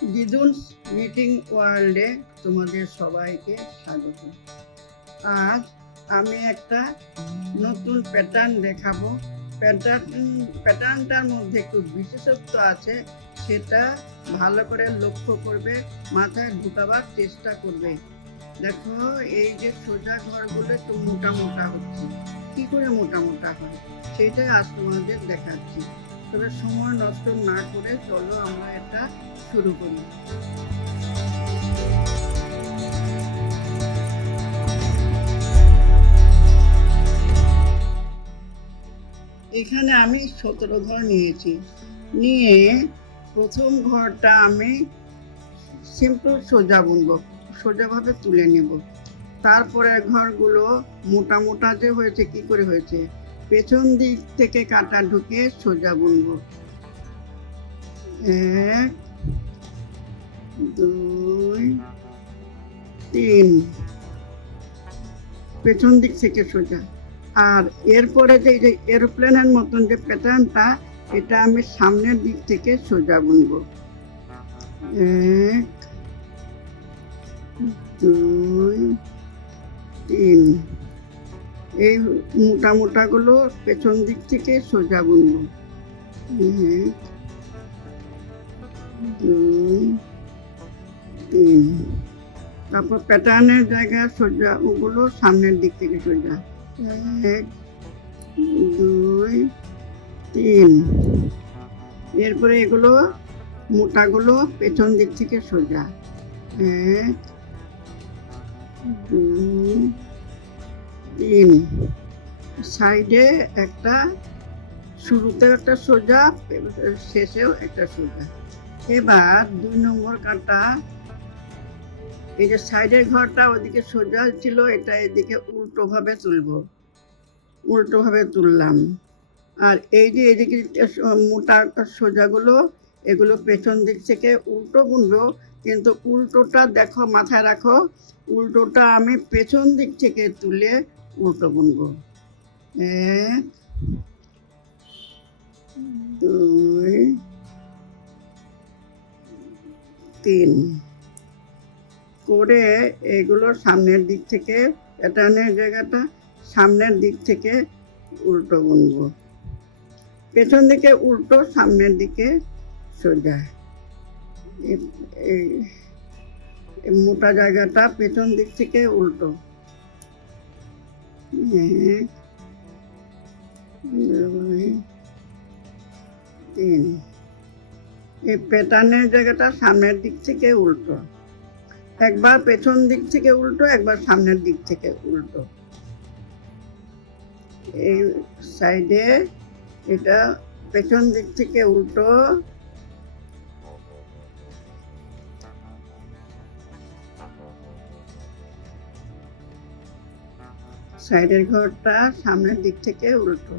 দিদুনস meeting ওয়ার্ল্ডে তোমাদের সবাইকে স্বাগত। আজ আমি একটা নতুন প্যাটার্ন দেখাবো। প্যাটার্ন, প্যাটার্নটার মধ্যে একটু বিশেষত্ব আছে, সেটা ভালো করে লক্ষ্য করবে, মাথায় ঢুকাবার চেষ্টা করবে। দেখো, এই যে সোজা ঘরগুলো একটু মোটা মোটা হচ্ছে। কি করে মোটা মোটা হয়? সেটাই আজ তোমাদের দেখাচ্ছি। তবে সময় নষ্ট না করে চলো আমরা এটা শুরু করি। এখানে আমি সতেরো ঘর নিয়েছি। নিয়ে প্রথম ঘরটা আমি সিম্পল সোজা বুনবো, সোজাভাবে তুলে নেব। তারপরে ঘরগুলো মোটা মোটা যে হয়েছে, কি করে হয়েছে? পেছন দিক থেকে কাটা ঢুকে সোজা বুনবো। এক, দুই, তিন। পেছন দিক থেকে সোজা। আর এরপরে যে যে এরোপ্লেনের মতন যে প্যাটার্নটা, এটা আমি সামনের দিক থেকে সোজা বুনবো। এক, দুই, তিন। এই মোটা মোটাগুলো পেছন দিক থেকে সোজা বুনবো। এক দুই তিন তারপর প্যাটার্নের জায়গা সোজা ওগুলো সামনের দিক থেকে সোজা। এক দুই তিন। এরপরে এগুলো মোটাগুলো পেছন দিক থেকে সোজা। এক দুই তিন। সাইডে একটা শুরুতেও একটা সোজা, শেষেও একটা সোজা। এবার দুই নম্বর কাটা, এই যে সাইডের ঘরটা ওদিকে সোজা ছিল, এটা এদিকে উল্টোভাবে তুলবো। উল্টোভাবে তুললাম। আর এই যে এদিকে মোটা সোজাগুলো, এগুলো পেছন দিক থেকে উল্টো বুনবো, কিন্তু উল্টোটা দেখো, মাথায় রাখো, উল্টোটা আমি পেছন দিক থেকে তুলে উল্টো বুনবো এক, দুই, তিন। করে এগুলো সামনের দিক থেকে প্যাটার্নের জায়গাটা সামনের দিক থেকে উল্টো বুনবো পেছন দিকে উল্টো, সামনের দিকে সোজা। মোটা জায়গাটা পেছন দিক থেকে উল্টো। তিন এই প্যাটার্নের জায়গাটা সামনের দিক থেকে উল্টো। একবার পেছন দিক থেকে উল্টো, একবার সামনের দিক থেকে উল্টো। এই সাইডে এটা পেছন দিক থেকে উল্টো সাইডের ঘরটা সামনের দিক থেকে উল্টো।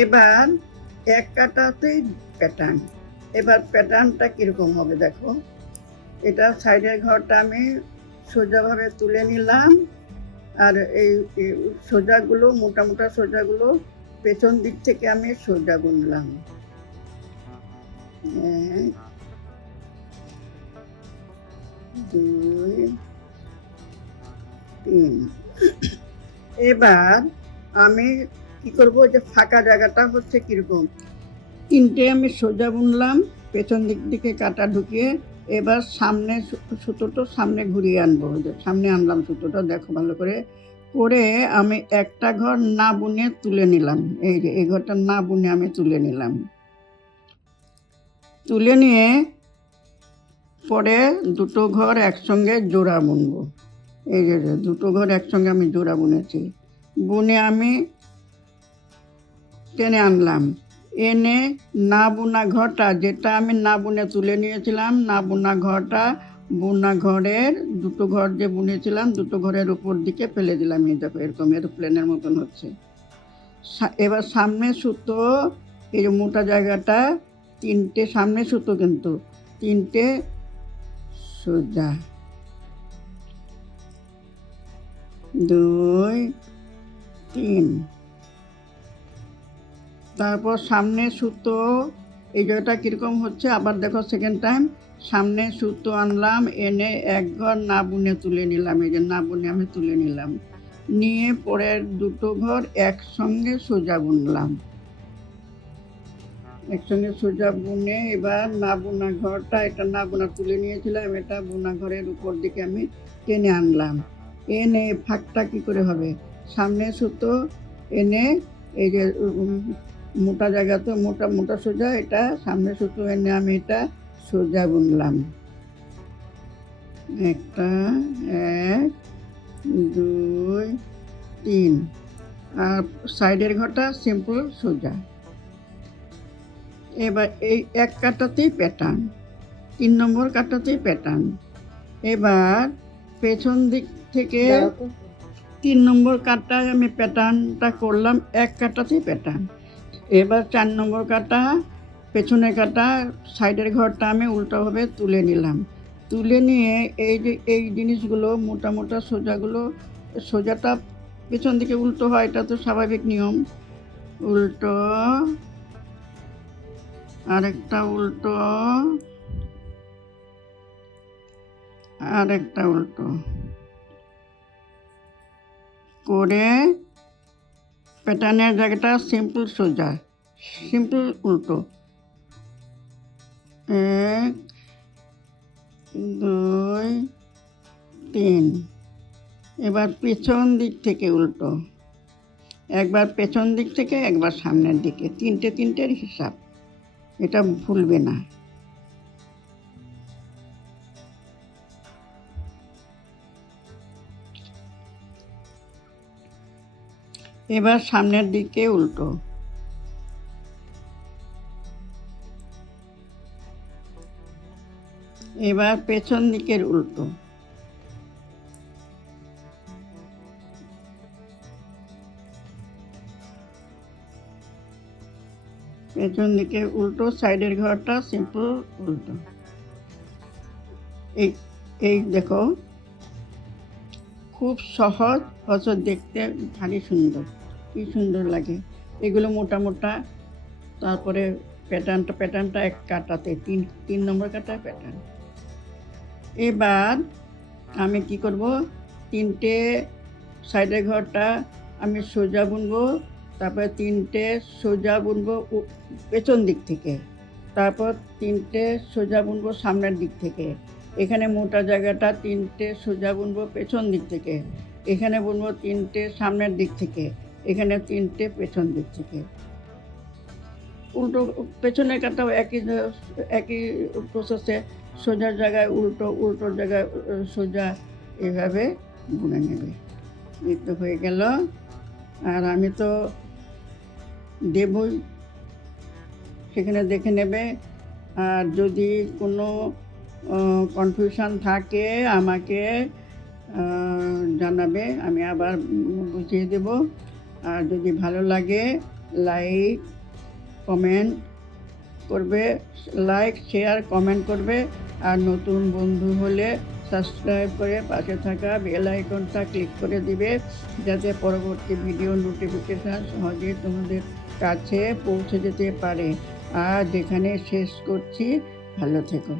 এবার এক কাটাতেই প্যাটার্ন এবার প্যাটার্নটা কীরকম হবে দেখো। এটা সাইডের ঘরটা আমি সোজাভাবে তুলে নিলাম। আর এই সোজাগুলো, মোটা মোটা সোজাগুলো পেছন দিক থেকে আমি সোজা গুনলাম। এক দুই, তিন। এবার আমি কি করব যে ফাঁকা জায়গাটা হচ্ছে কীরকম? তিনটে আমি সোজা বুনলাম, পেছন দিক দিকে কাটা ঢুকিয়ে এবার সামনে সুতোটা সামনে ঘুরিয়ে আনব। সামনে আনলাম সুতোটা, দেখো ভালো করে। করে আমি একটা ঘর না বুনে তুলে নিলাম। এই যে, এই ঘরটা না বুনে আমি তুলে নিলাম। তুলে নিয়ে পরে দুটো ঘর একসঙ্গে জোড়া বুনবো। এই যে দুটো ঘর একসঙ্গে আমি জোড়া বুনেছি। বুনে আমি টেনে আনলাম। এনে না বোনা ঘরটা, যেটা আমি না বুনে তুলে নিয়েছিলাম, না বোনা ঘরটা বোনা ঘরের দুটো ঘর যে বুনেছিলাম, দুটো ঘরের উপর দিকে ফেলে দিলাম। এই দেখো, এরকম এরোপ্লেনের মতন হচ্ছে। এবার সামনে সুতো, এই মোটা জায়গাটা, তিনটে সামনে সুতো কিন্তু, তিনটে সোজা দুই, তিন। তারপর সামনে সুতো, এই জায়গাটা কীরকম হচ্ছে? আবার দেখো সেকেন্ড টাইম সামনে সুতো আনলাম, এনে এক ঘর না বুনে তুলে নিলাম। এই যে না বুনে আমি তুলে নিলাম। নিয়ে পরের দুটো ঘর একসঙ্গে সোজা বুনলাম। একসঙ্গে সোজা বুনে এবার না বোনা ঘরটা, এটা না বোনা তুলে নিয়েছিলাম, এটা বোনা ঘরের উপর দিকে আমি টেনে আনলাম। এনে ফাঁকটা কি করে হবে? সামনে সুতো, এনে এই যে মোটা জায়গা তো, মোটা মোটা সোজা, এটা সামনে সুতো, এনে আমি এটা সোজা বুনলাম। একটা, এক, দুই, তিন। আর সাইডের ঘরটা সিম্পল সোজা। এবার এই এক কাটাতেই প্যাটার্ন তিন নম্বর কাটাতেই প্যাটার্ন এবার পেছন দিক থেকে তিন নম্বর কাটায় আমি প্যাটার্নটা করলাম, এক কাটাতেই প্যাটার্ন এবার চার নম্বর কাটা, পেছনে কাটা, সাইডের ঘরটা আমি উল্টোভাবে তুলে নিলাম। তুলে নিয়ে এই যে, এই জিনিসগুলো, মোটা মোটা সোজাগুলো, সোজাটা পেছন দিকে উল্টো হয়, এটা তো স্বাভাবিক নিয়ম। উল্টো আরেকটা উল্টো। আরেকটা উল্টো। করে প্যাটার্নের জায়গাটা সিম্পল সোজা সিম্পল উল্টো। এক, দুই, তিন। এবার পেছন দিক থেকে উল্টো। একবার পেছন দিক থেকে, একবার সামনের দিকে। তিনটে তিনটের হিসাব। এটা ভুলবে না। এবার সামনের দিকে উল্টো। এবার পেছন দিকের উল্টো। পেছন দিকে উল্টো, সাইডের ঘরটা সিম্পল উল্টো। এই এই দেখো, খুব সহজ অথচ দেখতে, ভারী সুন্দর। কি সুন্দর লাগে। এগুলো মোটা মোটা, তারপরে প্যাটার্নটা প্যাটার্নটা এক কাটাতে, তিন তিন নম্বর কাটা প্যাটার্ন এবার আমি কি করব? তিনটে সাইডের ঘরটা আমি সোজা বুনবো তারপরে তিনটে সোজা বুনবো পেছন দিক থেকে। তারপর তিনটে সোজা বুনবো সামনের দিক থেকে। এখানে মোটা জায়গাটা তিনটে সোজা বুনবো পেছন দিক থেকে। এখানে বুনবো তিনটে সামনের দিক থেকে। এখানে তিনটে পেছন দিক থেকে। উল্টো পেছনের কাটাও একই একই প্রসেসে সোজা জায়গায় উল্টো উল্টো জায়গায় সোজা এভাবে বুনে নেবে। তো হয়ে গেল। আর আমি তো দেবই সেখানে দেখে নেবে। আর যদি কোনো কনফিউশন থাকে, আমাকে জানাবে, আমি আবার বুঝিয়ে দেব। আর যদি ভালো লাগে লাইক কমেন্ট করবে লাইক শেয়ার কমেন্ট করবে। আর নতুন বন্ধু হলে সাবস্ক্রাইব করে পাশে থাকা বেল আইকনটা ক্লিক করে দিবে, যাতে পরবর্তী ভিডিও নোটিফিকেশান সহজে তোমাদের কাছে পৌঁছে যেতে পারে। আর যেখানে শেষ করছি। ভালো থেকো।